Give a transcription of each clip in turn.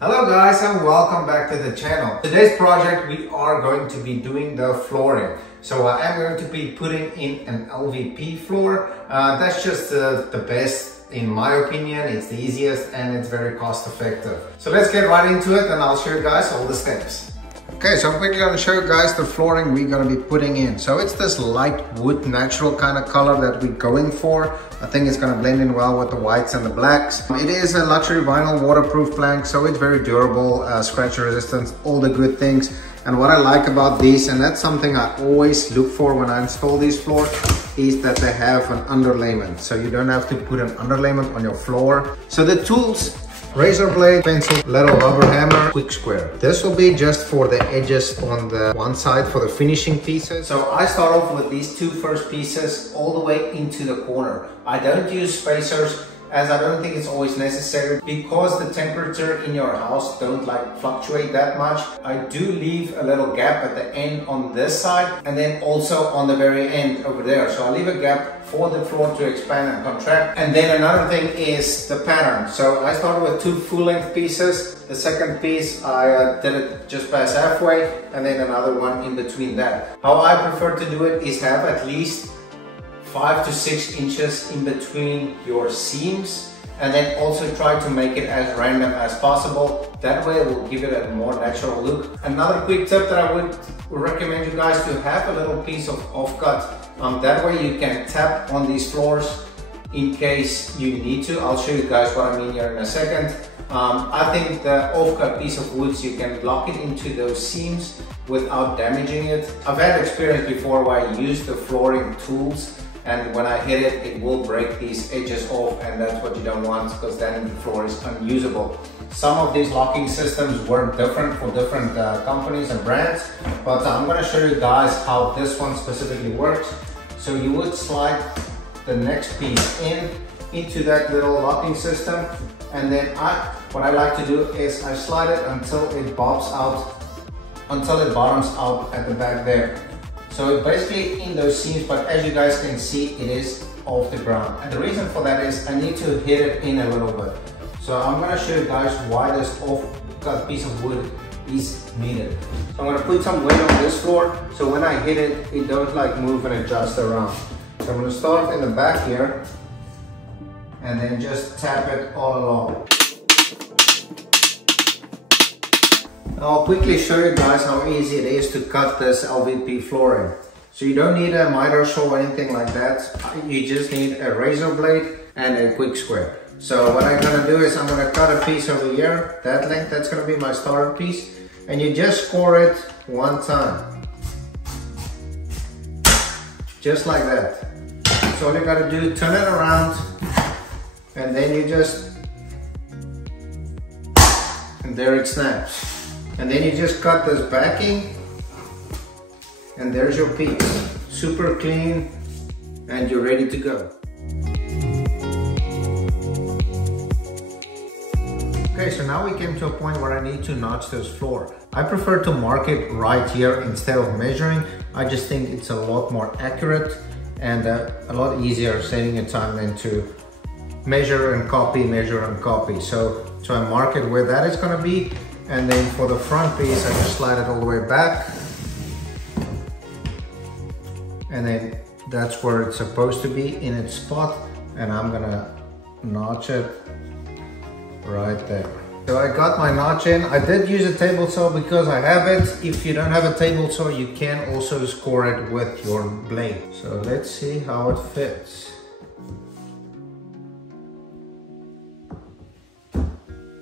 Hello guys and welcome back to the channel. Today's project we are going to be doing the flooring. So I am going to be putting in an LVP floor. That's just the best in my opinion. It's the easiest and it's very cost effective. So let's get right into it and I'll show you guys all the steps. Okay, so I'm quickly going to show you guys the flooring we're going to be putting in. So it's this light wood natural kind of color that we're going for. I think it's going to blend in well with the whites and the blacks. It is a luxury vinyl waterproof plank, so it's very durable, scratch resistance, all the good things. And what I like about these, and that's something I always look for when I install these floors, is that they have an underlayment. So you don't have to put an underlayment on your floor. So the tools: razor blade, pencil, little rubber hammer, quick square. This will be just for the edges on the one side for the finishing pieces. So I start off with these two first pieces all the way into the corner. I don't use spacers as I don't think it's always necessary because the temperature in your house don't fluctuate that much. I do leave a little gap at the end on this side and then also on the very end over there. So I leave a gap for the floor to expand and contract. And then another thing is the pattern. So I started with two full-length pieces. The second piece I did it just past halfway and then another one in between that. How I prefer to do it is have at least 5 to 6 inches in between your seams, and then also try to make it as random as possible. That way it will give it a more natural look. Another quick tip that I would recommend you guys to have a little piece of offcut. That way you can tap on these floors in case you need to. I'll show you guys what I mean here in a second. I think the offcut piece of wood, you can lock it into those seams without damaging it. I've had experience before where I use the flooring tools, and when I hit it, it will break these edges off, and that's what you don't want because then the floor is unusable. Some of these locking systems work different for different companies and brands, but I'm going to show you guys how this one specifically works. So you would slide the next piece into that little locking system, and then what I like to do is I slide it until it bobs out, until it bottoms out at the back there. So it's basically in those seams, but as you guys can see, it is off the ground. And the reason for that is I need to hit it in a little bit. So I'm gonna show you guys why this off-cut piece of wood is needed. So I'm gonna put some weight on this floor, so when I hit it, it don't move and adjust around. So I'm gonna start in the back here, and then just tap it all along. I'll quickly show you guys how easy it is to cut this LVP flooring. So you don't need a miter saw or anything like that. You just need a razor blade and a quick square. So what I'm gonna do is I'm gonna cut a piece over here, that length, that's gonna be my starter piece. And you just score it one time. Just like that. So all you gotta do, turn it around, and then you just, and there it snaps. And then you just cut this backing, and there's your piece. Super clean, and you're ready to go. Okay, so now we came to a point where I need to notch this floor. I prefer to mark it right here instead of measuring. I just think it's a lot more accurate and a lot easier saving your time than to measure and copy, measure and copy. So I mark it where that is gonna be. And then for the front piece, I just slide it all the way back. And then that's where it's supposed to be in its spot. And I'm gonna notch it right there. So I got my notch in. I did use a table saw because I have it. If you don't have a table saw, you can also score it with your blade. So let's see how it fits.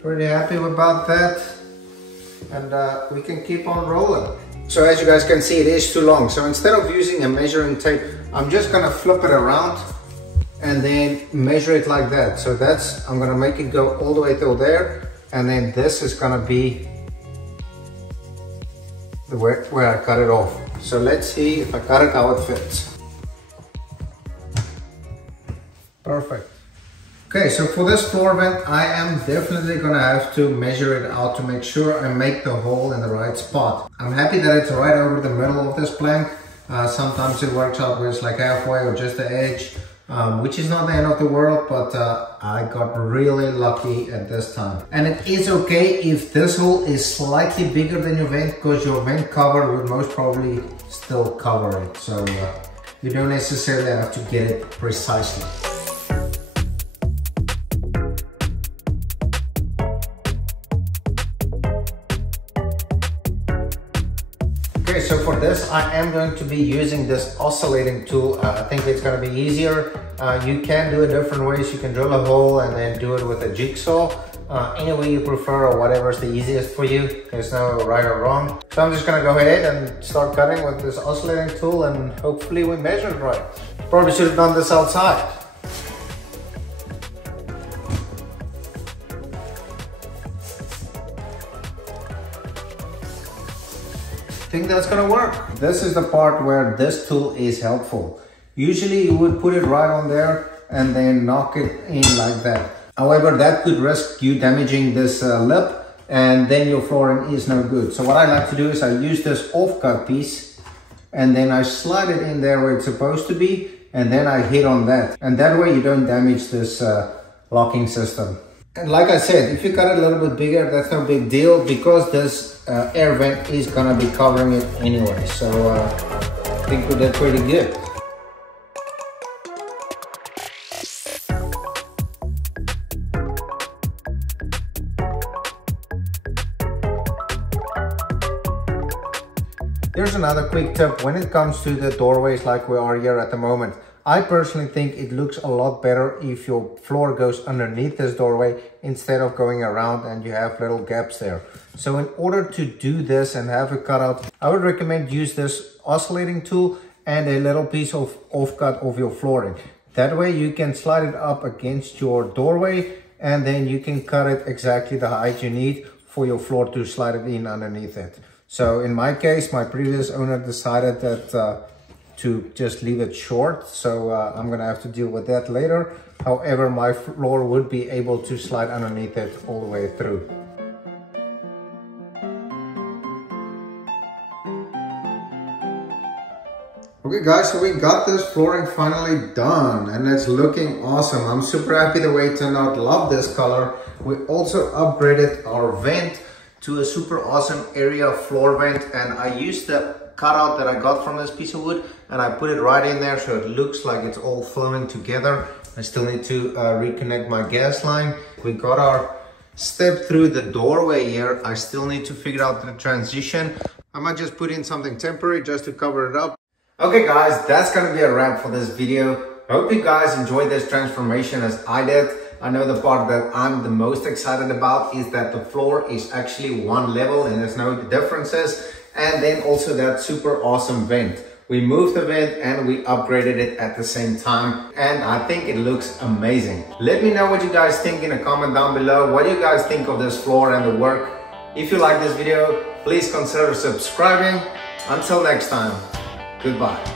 Pretty happy about that. And we can keep on rolling. So as you guys can see, it is too long. So instead of using a measuring tape, I'm just gonna flip it around and then measure it like that. So I'm gonna make it go all the way till there. And then this is gonna be where I cut it off. So let's see if I cut it, how it fits. Perfect. Okay, so for this floor vent, I am definitely gonna have to measure it out to make sure I make the hole in the right spot. I'm happy that it's right over the middle of this plank. Sometimes it works out where it's halfway or just the edge. which is not the end of the world, but I got really lucky at this time. And it is okay if this hole is slightly bigger than your vent, because your vent cover would most probably still cover it. So you don't necessarily have to get it precisely. Okay, so for this, I am going to be using this oscillating tool. I think it's going to be easier. You can do it different ways. You can drill a hole and then do it with a jigsaw. Any way you prefer, or whatever is the easiest for you. There's no right or wrong. So I'm just going to go ahead and start cutting with this oscillating tool, and hopefully we measure it right. Probably should have done this outside. I think that's gonna work. This is the part where this tool is helpful. Usually you would put it right on there and then knock it in like that. However, that could risk you damaging this lip, and then your flooring is no good. So what I like to do is I use this off-cut piece and then I slide it in there where it's supposed to be, and then I hit on that. And that way you don't damage this locking system. And like I said, if you cut it a little bit bigger, that's no big deal, because this air vent is gonna be covering it anyway. So I think we did pretty good. Here's another quick tip when it comes to the doorways like we are here at the moment. I personally think it looks a lot better if your floor goes underneath this doorway instead of going around and you have little gaps there. So in order to do this and have it cut out, I would recommend use this oscillating tool and a little piece of offcut of your flooring. That way you can slide it up against your doorway, and then you can cut it exactly the height you need for your floor to slide it in underneath it. So in my case, my previous owner decided that to just leave it short, so I'm gonna have to deal with that later. However, my floor would be able to slide underneath it all the way through. Okay guys, so we got this flooring finally done and it's looking awesome. I'm super happy the way it turned out. Love this color. We also upgraded our vent to a super awesome area floor vent, and I used the cutout that I got from this piece of wood and I put it right in there so it looks like it's all flowing together. I still need to reconnect my gas line. We got our step through the doorway here. I still need to figure out the transition. I might just put in something temporary just to cover it up. Okay guys, that's gonna be a wrap for this video. I hope you guys enjoyed this transformation as I did. I know the part that I'm the most excited about is that the floor is actually one level and there's no differences. And then also that super awesome vent. We moved the vent and we upgraded it at the same time, and I think it looks amazing. Let me know what you guys think in a comment down below. What do you guys think of this floor and the work? If you like this video, please consider subscribing. Until next time, goodbye.